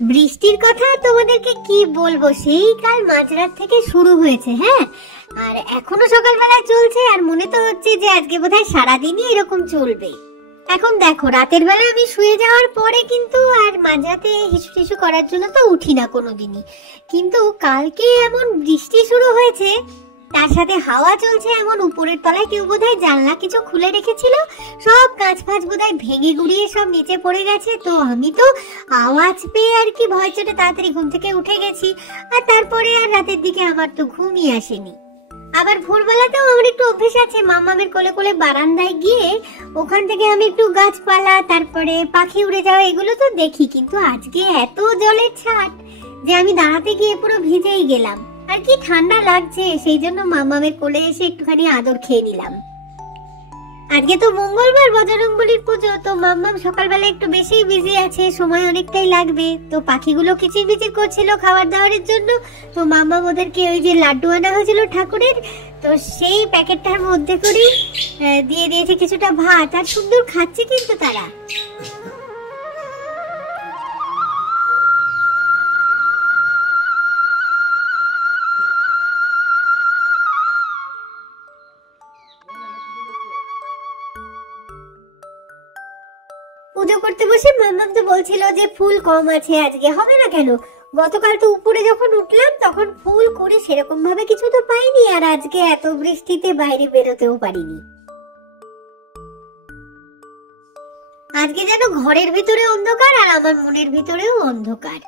বৃষ্টির কথা তোমাদেরকে কি বলবো, সেই কাল মাঝরাত থেকে শুরু হয়েছে। হ্যাঁ, আর এখনো সকালবেলা চলছে, আর মনে তো হচ্ছে যে আজকে বোধহয় সারাদিনই এরকম চলবে। এখন দেখো, রাতের বেলা আমি শুয়ে যাওয়ার পরে কিন্তু আর মাঝরাতে হিসু টিসু করার জন্য তো উঠি না কোনোদিনই, কিন্তু কালকে এমন বৃষ্টি শুরু হয়েছে, তার সাথে হাওয়া চলছে এমন, উপরের তলায় কেউ বোধহয় জানলা কিছু খুলে রেখেছিল, সব কাঁচ ফাঁচ বোধহয় ভেঙে গুড়িয়ে সব নিচে পড়ে গেছে। তো আমি তো আওয়াজ পেয়ে আর কি ভয় চোটে তাড়াতাড়ি ঘুম থেকে উঠে গেছি, আর তারপরে আর রাতের দিকে আমার তো ঘুমই আসেনি। আবার ভোরবেলাতেও আমার একটু অভ্যেস আছে মাম্মামের কোলে কোলে বারান্দায় গিয়ে ওখান থেকে আমি একটু গাছপালা, তারপরে পাখি উড়ে যাওয়া, এগুলো তো দেখি। কিন্তু আজকে এত জলের ছাট যে আমি দাঁড়াতে গিয়ে পুরো ভিজেই গেলাম, আর কি ঠান্ডা লাগছে, সেই জন্য মাম্মামের কোলে এসে একটুখানি আদর খেয়ে নিলাম। আজকে তো মঙ্গলবার, বজরংবলীর পুজো, তো মাম্মাম সকালবেলা একটু বেশি বিজি আছে, সময় অনেকটাই লাগবে। তো পাখিগুলো কিচিরমিচির করছিল খাবার দাবারের জন্য, তো মাম্মাম ওদেরকে ওই যে লাড্ডু আনা হয়েছিল ঠাকুরের, তো সেই প্যাকেটটার মধ্যে করে দিয়ে দিয়েছে কিছুটা ভাত, আর সুন্দর খাচ্ছে কিন্তু তারা। পুজো করতে বসে মাম্মাম তো বলছিল যে ফুল কম আছে, আজকে হবে না কেন? গতকাল তো উপরে যখন উঠলাম তখন ফুল করে সেরকম ভাবে কিছু তো পাইনি, আর আজকে এত বৃষ্টিতে বাইরে বেরোতেও পারিনি। আজকে যেন ঘরের ভিতরে অন্ধকার, আর আমার মনের ভিতরেও অন্ধকার।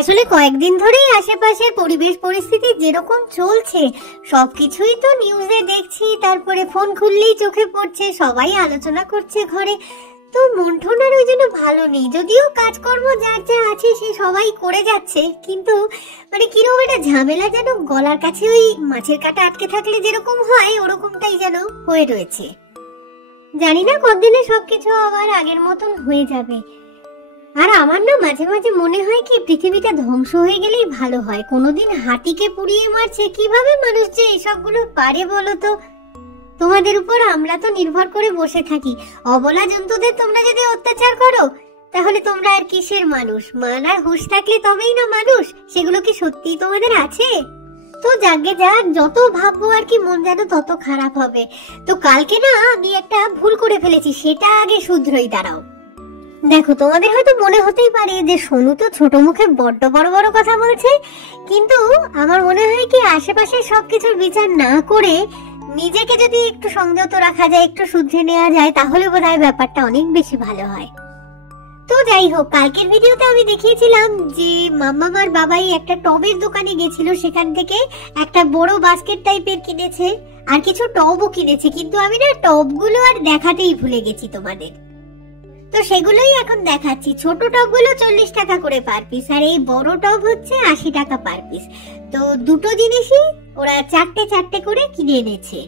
আসলে কয়েকদিন ধরেই আশেপাশের পরিবেশ পরিস্থিতি যেরকম চলছে, সবকিছুই তো নিউজে দেখছি, তারপরে ফোন খুললেই চোখে পড়ছে, সবাই আলোচনা করছে ঘরে। তো মন ঠোনার ওই জন্য ভালো নেই, যদিও কাজকর্ম যার যা আছে সে সবাই করে যাচ্ছে, কিন্তু মানে কিরকম একটা ঝামেলা, যেন গলার কাছে ওই মাছের কাঁটা আটকে থাকলে যেরকম হয় ওরকমটাই যেন হয়ে রয়েছে। জানি না কতদিনে সবকিছু আবার আগের মতন হয়ে যাবে। আর আমার না মাঝে মাঝে মনে হয় কি পৃথিবীটা ধ্বংস হয়ে গেলেই ভালো হয়। কোনোদিন হাতিকে পুড়িয়ে মারছে, কিভাবে মানুষ যে এসবগুলো পারে বলো তো? তোমাদের উপর আমরা তো নির্ভর করে বসে থাকি, অবলা জন্তুদের তোমরা যদি অত্যাচার করো তাহলে তোমরা আর কিসের মানুষ? মান আর হুঁশ থাকলে তবেই না মানুষ। সেগুলো কি সত্যি তোমাদের আছে? তো জাগে যাক, যত ভাববো আর কি মন যেন তত খারাপ হবে। তো কালকে না আমি একটা ভুল করে ফেলেছি, সেটা আগে শুধরোই, দাঁড়াও। দেখো, তোমাদের হয়তো মনে হতেই পারে যে সোনু তো ছোট মুখে বড্ড বড় বড় কথা বলছে, কিন্তু আমার মনে হয় কি আশেপাশে সবকিছুর বিচার না করে নিজেকে যদি একটু সংযত রাখা যায়, একটু শুধরে নেওয়া যায়, তাহলে বোধহয় ব্যাপারটা অনেক বেশি ভালো হয়। তো যাই হোক, কালকের ভিডিওতে আমি দেখিয়েছিলাম যে মাম্মাম আর বাবাই একটা টবের দোকানে গেছিল, সেখান থেকে একটা বড় বাস্কেট টাইপের কিনেছে, আর কিছু টবও কিনেছে, কিন্তু আমি না টবগুলো আর দেখাতেই ভুলে গেছি তোমাদের। তো সেগুলোই এখন দেখাচ্ছি। ছোট টবগুলো 40 টাকা করে পার পিস, আর এই বড় টব হচ্ছে 80 টাকা পার পিস। তো দুটো জিনিসই ওরা চারটে চারটে করে কিনে এনেছে।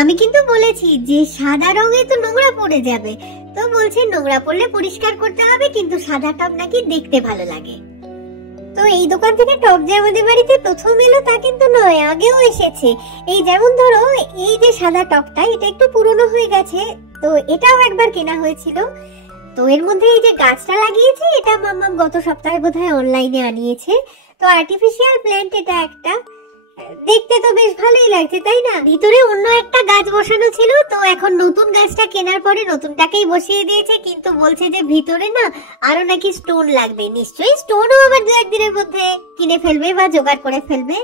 আমি কিন্তু বলেছি যে সাদা রঙে তো নোংরা পড়ে যাবে, তো বলছে নোংরা পড়লে পরিষ্কার করতে হবে, কিন্তু সাদা টব নাকি দেখতে ভালো লাগে। তো এই দোকান থেকে টব যে আমাদের বাড়িতে প্রথম এলো তা কিন্তু নয়, আগেও এসেছে। এই যেমন ধরো এই যে সাদা টবটা, এটা একটু পুরনো হয়ে গেছে, তো এটাও একবার কেনা হয়েছিল। তো এর মধ্যে এই যে গাছটা লাগিয়েছে, এটা মাম্মাম গত সপ্তাহে বোধহয় অনলাইনে আনিয়েছে। তো আর্টিফিশিয়াল প্ল্যান্ট এটা একটা, দেখতে তো বেশ ভালোই লাগছে, তাই না? ভিতরে অন্য একটা গাছ বসানো ছিল, তো এখন নতুন গাছটা কেনার পরে নতুনটাকেই বসিয়ে দিয়েছে, কিন্তু বলছে যে ভিতরে না আরো নাকি স্টোন লাগবে। নিশ্চয়ই স্টোনও আবার 2-1 দিনের মধ্যে কিনে ফেলবে বা জোগাড় করে ফেলবে।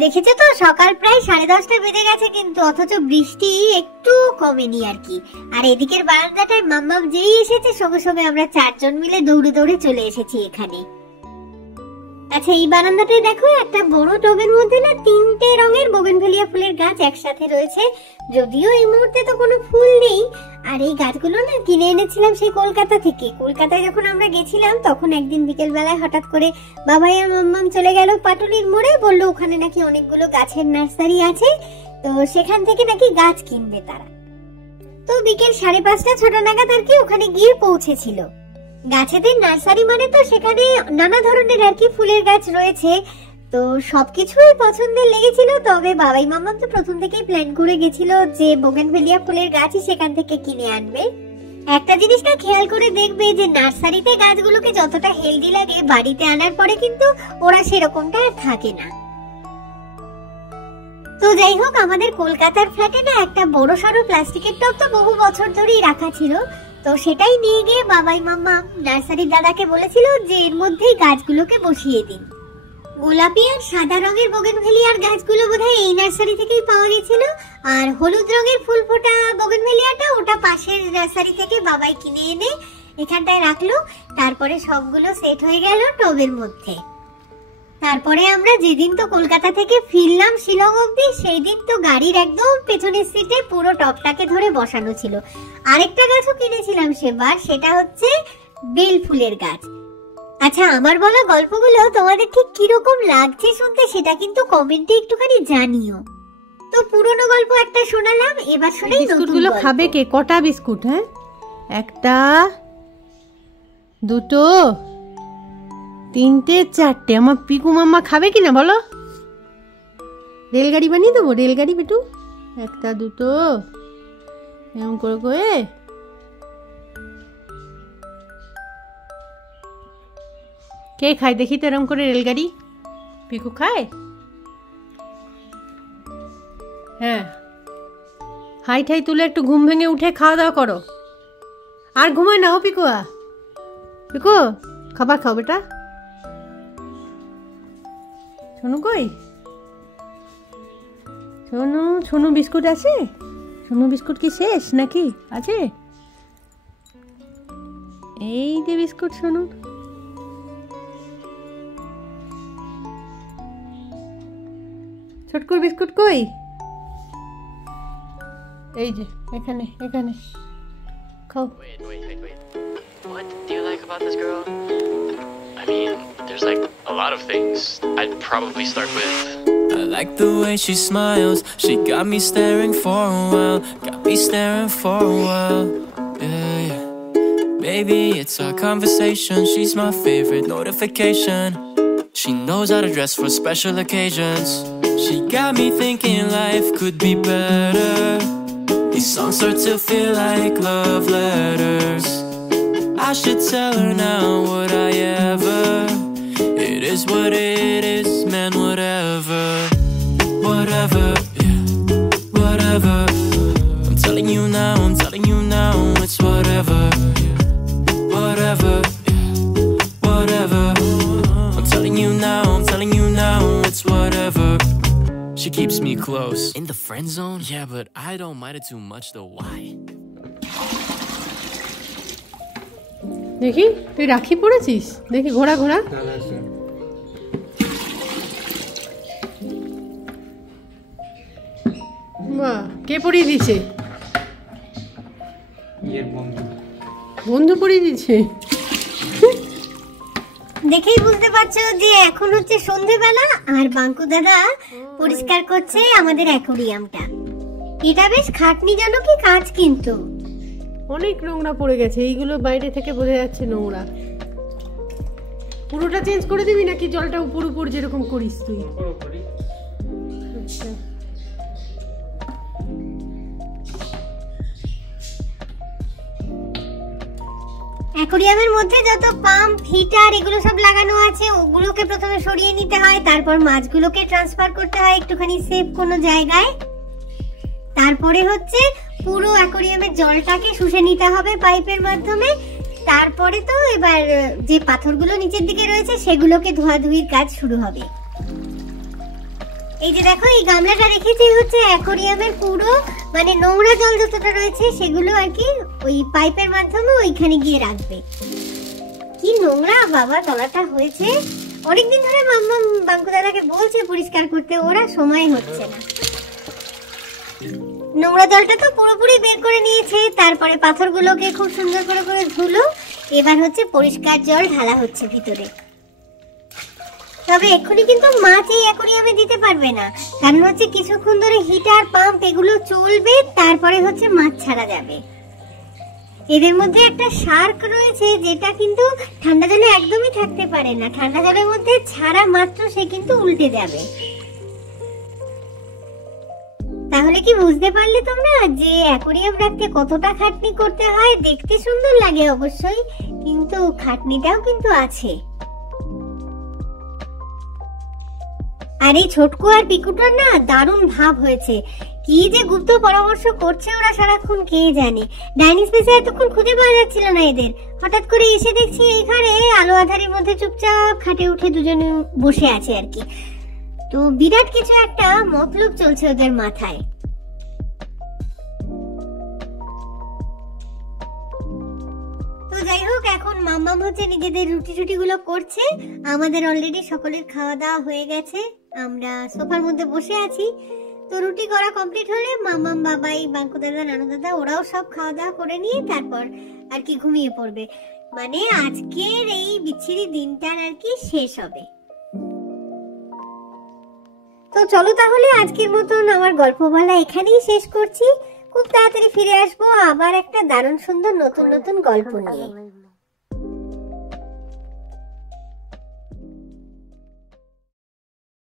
দেখেছো তো সকাল প্রায় 10:30 বেজে গেছে, কিন্তু অথচ বৃষ্টি একটু কমেনি আর কি। আর এদিকের বারান্দাটায় মাম্মাম যেই এসেছে সঙ্গে সঙ্গে আমরা 4 জন মিলে দৌড়ে দৌড়ে চলে এসেছি এখানে। আচ্ছা, এই বারান্দাটায় দেখো একটা বড় টবের মধ্যে না 3টে রঙের বোগেনভেলিয়া ফুলের গাছ একসাথে রয়েছে। যদিও এই মুহূর্তে তো কোনো ফুল নেই। আর এই গাছগুলো না কিনে এনেছিলাম সেই কলকাতা থেকে। কলকাতায় যখন আমরা গেছিলাম তখন একদিন বিকেল বেলায় হঠাৎ করে বাবাই আর মাম্মাম চলে গেল পাটুলির মোড়ে, বললো ওখানে নাকি অনেকগুলো গাছের নার্সারি আছে, তো সেখান থেকে নাকি গাছ কিনবে তারা। তো বিকেল 5:30-6টা নাগাদ আর কি ওখানে গিয়ে পৌঁছেছিল। গাছেদের নার্সারি মানে তো সেখানে নানা ধরনের আর কি ফুলের গাছ রয়েছে, তো সবকিছুই পছন্দের লেগেছিল। তবে বাবাই মাম্মাম তো প্রথম থেকেই প্ল্যান করে গেছিল যে বোগেনভেলিয়া ফুলের গাছই সেখান থেকে কিনে আনবে। একটা জিনিসটা খেয়াল করে দেখবে যে নার্সারিতে গাছগুলোকে যতটা হেলদি লাগে বাড়িতে আনার পরে কিন্তু ওরা সেরকমটা আর থাকে না। তো যাই হোক, আমাদের কলকাতার ফ্ল্যাটে না একটা বড় সড়ো প্লাস্টিকের টব তো বহু বছর ধরেই রাখা ছিল, তো সেটাই নিয়ে গিয়ে বাবাই মাম্মাম নার্সারির দাদাকে বলেছিল যে এর মধ্যেই গাছগুলোকে বসিয়ে দিন। গোলাপি আর সাদা রঙের বোগেনভেলিয়ার গাছগুলো বোধহয় এই নার্সারি থেকেই পাওয়া গেছিল, আর হলুদ রঙের ফুল ফোটা বোগেনভেলিয়াটা ওটা পাশের নার্সারি থেকে বাবাই কিনে এনে এখানটায় রাখলো। তারপরে সবগুলো সেট হয়ে গেল টবের মধ্যে। তারপরে আমরা যেদিন তো কলকাতা থেকে ফিরলাম শিলং অব্দি, সেই দিন তো গাড়ির একদম পেছনের সিটে পুরো টবটাকে ধরে বসানো ছিল। আরেকটা গাছও কিনেছিলাম সেবার, সেটা হচ্ছে বেল ফুলের গাছ। আচ্ছা, আমার বলা গল্পগুলো তোমাদের ঠিক কিরকম লাগছে শুনতে সেটা কিন্তু কমেন্টে একটুখানি জানিও। তো পুরনো গল্প একটা শোনালাম, এবার শোনাই নতুন গল্প। বিস্কুটগুলো খাবে কে? কটা বিস্কুট? হ্যাঁ, 1টা 2টো 3টে 4টে। আমার পিকু মাম্মা খাবে কিনা বলো? রেলগাড়ি বানিয়ে দেবো, রেলগাড়ি বেটু। 1টা 2টো এরকম করে করে। কে খায় দেখি তো এরকম করে রেলগাড়ি? পিকু খায়? হ্যাঁ, হাই ঠাই তুলে একটু ঘুম ভেঙে উঠে খাওয়া দাওয়া করো। আর ঘুমায় না ও পিকুয়া। পিকু খাবার খাও বেটা। সোনু কই? সোনু, সোনু বিস্কুট আছে? সোনু বিস্কুট কি শেষ নাকি আছে? এই যে বিস্কুট সোনু। ছোটকুর বিস্কুট কই? এই যে এখানে এখানে খাও। Wait. What do you like about this girl? I mean, there's like a lot of things. I'd probably start with I like the way she smiles. She got me staring for a while. Got me staring for a while. Yeah. Maybe it's our conversation. She's my favorite notification. She knows how to dress for special occasions. She got me thinking life could be better. These songs start to feel like love letters. I should tell her now, would I ever? It is what it is, man, whatever. Whatever, yeah, whatever. I'm telling you now, it's whatever. Whatever, yeah, whatever. I'm telling you now, it's whatever. She keeps me close. In the friend zone? Yeah, but I don't mind it too much though. Why? দেখি তুই রাখি পড়েছিস? দেখি ঘোড়া ঘোড়া। বাহ, কে পড়িয়ে দিয়েছে? বন্ধু পড়িয়ে দিয়েছে। দেখেই বুঝতে পারছো যে এখন হচ্ছে সন্ধেবেলা, আর বাঙ্কু দাদা পরিষ্কার করছে আমাদের অ্যাকোরিয়ামটা। এটা বেশ খাটনিজনকই কাজ, কিন্তু অনেক নোংরা পড়ে গেছে। এইগুলো বাইরে থেকে বোঝা যাচ্ছে নোংরা। পুরোটা চেঞ্জ করে দিবি নাকি জলটা উপর উপর যেরকম করিস তুই? আচ্ছা, অ্যাকোরিয়ামের মধ্যে যত পাম্প, হিটার এগুলো সব লাগানো আছে ওগুলোকে প্রথমে সরিয়ে নিতে হয়, তারপর মাছগুলোকে ট্রান্সফার করতে হয় একটুখানি সেফ কোনো জায়গায়। তারপরে হচ্ছে পুরো অ্যাকোরিয়ামের জলটাকে শুষে নিতে হবে পাইপের মাধ্যমে। তারপরে তো এবার যে পাথরগুলো নিচের দিকে রয়েছে সেগুলোকে ধোয়াধুয়ির কাজ শুরু হবে। এই যে দেখো, এই গামলাটা রেখেছি হচ্ছে অ্যাকোরিয়ামের পুরো মানে নোংরা জল যতটা রয়েছে সেগুলো আর কি ওই পাইপের মাধ্যমে ওইখানে গিয়ে রাখবে। কি নোংরা বাবা তলাটা হয়েছে। অনেকদিন ধরে মাম্মাম বাঙ্কু দাদাকে বলছে পরিষ্কার করতে, ওরা সময় হচ্ছে না। নোংরা জলটা তো পুরোপুরি বের করে নিয়েছে, তারপরে পাথরগুলোকে খুব সুন্দর করে করে ধুলো। এবার হচ্ছে পরিষ্কার জল ঢালা হচ্ছে ভিতরে। তবে এক্ষুনি কিন্তু মাছ এই অ্যাকোরিয়ামে দিতে পারবে না, কারণ হচ্ছে কিছুক্ষণ ধরে হিটার পাম্প এগুলো চলবে, তারপরে হচ্ছে মাছ ছাড়া যাবে। এদের মধ্যে একটা শার্ক রয়েছে যেটা কিন্তু ঠান্ডা জলে একদমই থাকতে পারে না, ঠান্ডা জলের মধ্যে ছাড়া মাত্র সে কিন্তু উল্টে যাবে। তাহলে কি বুঝতে পারলে তোমরা যে অ্যাকোরিয়াম রাখতে কতটা খাটনি করতে হয়? দেখতে সুন্দর লাগে অবশ্যই, কিন্তু খাটনিটাও কিন্তু আছে। আর এই ছোটকু আর পিকুটার না দারুণ ভাব হয়েছে। কি যে গুপ্ত পরামর্শ করছে ওরা সারাক্ষণ কে জানে। ডাইনিং স্পেসে এতক্ষণ খুঁজে পাওয়া যাচ্ছিল না এদের, হঠাৎ করে এসে দেখছি এইখানে আলো আধারের মধ্যে চুপচাপ খাটে উঠে দুজনে বসে আছে আর কি। তো বিরাট কিছু একটা মতলব চলছে ওদের মাথায়। তো যাই হোক, এখন মাম্মাম হচ্ছে নিজেদের রুটি টুটি গুলো করছে। আমাদের অলরেডি সকলের খাওয়া দাওয়া হয়ে গেছে, আমরা সোফার মধ্যে বসে আছি। তো রুটি করা কমপ্লিট হলে মাম্মাম, বাবাই, বাঙ্কু দাদা, নানু দাদা ওরাও সব খাওয়া দাওয়া করে নিয়ে তারপর আর কি ঘুমিয়ে পড়বে। মানে আজকের এই বিচ্ছিরি দিনটার আর কি শেষ হবে। তো চলো তাহলে আজকের মতন আমার গল্প বলা এখানেই শেষ করছি। খুব তাড়াতাড়ি ফিরে আসবো আবার একটা দারুণ সুন্দর নতুন নতুন গল্প নিয়ে।